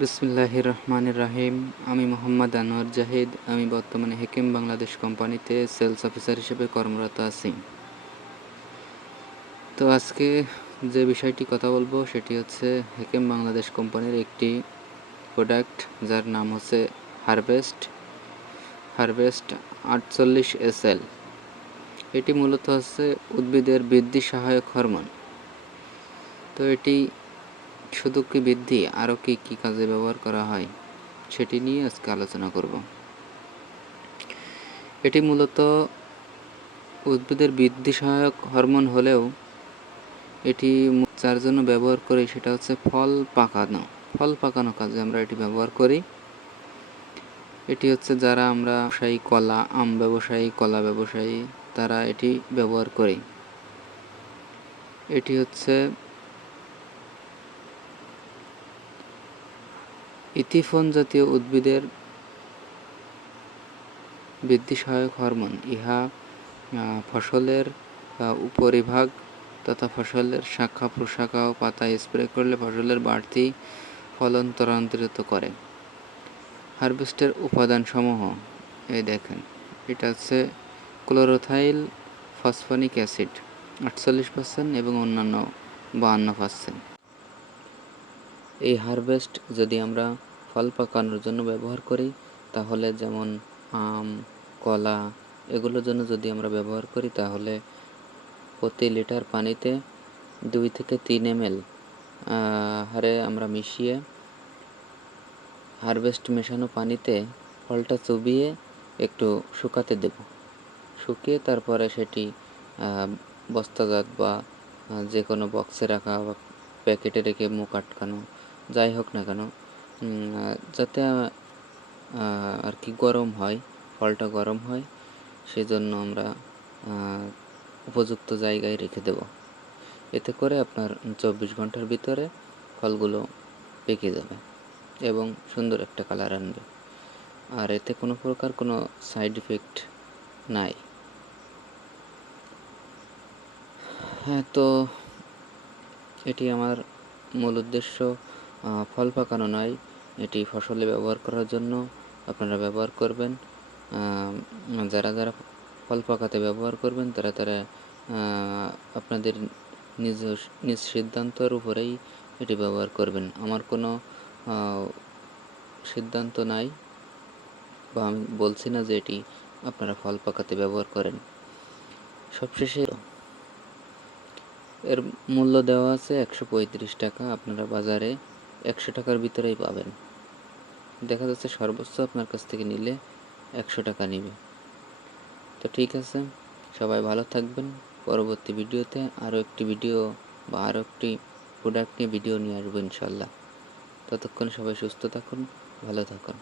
বিসমিল্লাহির রহমানির রাহিম। আমি মোহাম্মদ আনোয়ার জাহিদ। আমি বর্তমানে হেকেম বাংলাদেশ কোম্পানিতে সেলস অফিসার হিসেবে কর্মরত আছি। তো আজকে যে বিষয়টি কথা বলবো সেটি হচ্ছে হেকেম বাংলাদেশ কোম্পানির একটি প্রোডাক্ট যার নাম হচ্ছে হারভেস্ট 48SL। এটি মূলত হচ্ছে উদ্ভিদের বৃদ্ধি সহায়ক হরমোন। তো এটি শুধু কি বৃদ্ধি, আরও কি কি কাজে ব্যবহার করা হয় সেটি নিয়ে আজকে আলোচনা করব। এটি মূলত উদ্ভিদের বৃদ্ধি সহায়ক হরমোন হলেও এটি যার জন্য ব্যবহার করি সেটা হচ্ছে ফল পাকানো কাজে আমরা এটি ব্যবহার করি। এটি হচ্ছে যারা আমরা আম ব্যবসায়ী, কলা ব্যবসায়ী, তারা এটি ব্যবহার করি। এটি হচ্ছে ইথিফোন জাতীয় উদ্ভিদের বৃদ্ধি সহায়ক হরমোন। ইহা ফসলের উপরিভাগ তথা ফসলের শাখা প্রশাখা ও পাতায় স্প্রে করলে ফসলের বাড়তি ফলন ত্বরান্বিত করে। হারভেস্টের উপাদানসমূহ এই দেখেন, এটা হচ্ছে ক্লোরোথাইল ফসফনিক অ্যাসিড 48% এবং অন্যান্য 52%। এই হারভেস্ট যদি আমরা ফল পাকানোর জন্য ব্যবহার করি তাহলে যেমন আম, কলা এগুলোর জন্য যদি আমরা ব্যবহার করি তাহলে প্রতি লিটার পানিতে 2 থেকে 3 ml হারে আমরা মিশিয়ে হারভেস্ট মেশানো পানিতে ফলটা চুবিয়ে একটু শুকাতে দেব। শুকিয়ে তারপরে সেটি বস্তাজাত বা যে কোনো বক্সে রাখা বা প্যাকেটে রেখে মুখ আটকানো, যাই হোক না কেন, যাতে আর কি গরম হয়, ফলটা গরম হয়, সেজন্য আমরা উপযুক্ত জায়গায় রেখে দেব। এতে করে আপনার 24 ঘন্টার ভিতরে ফলগুলো পেকে যাবে এবং সুন্দর একটা কালার আনবে। আর এতে কোনো প্রকার কোনো সাইড ইফেক্ট নাই। হ্যাঁ, তো এটি আমার মূল উদ্দেশ্য ফল পাকানো নয়, এটি ফসলে ব্যবহার করার জন্য আপনারা ব্যবহার করবেন। যারা যারা ফল পাকাতে ব্যবহার করবেন তারা আপনাদের নিজ সিদ্ধান্তের উপরেই এটি ব্যবহার করবেন। আমার কোনো সিদ্ধান্ত নাই বা আমি বলছি না যে এটি আপনারা ফল পাকাতে ব্যবহার করেন। সবশেষে এর মূল্য দেওয়া আছে 135 টাকা। আপনারা বাজারে 100 টাকার ভিতরেই পাবেন। দেখা যাচ্ছে সর্বোচ্চ আপনার কাছ থেকে নিলে 100 টাকা নেবে। তো ঠিক আছে, সবাই ভালো থাকবেন। পরবর্তী ভিডিওতে আরও একটি ভিডিও বা আরও একটি প্রোডাক্ট নিয়ে ভিডিও নিয়ে আসবো ইনশাল্লাহ। ততক্ষণ সবাই সুস্থ থাকুন, ভালো থাকুন।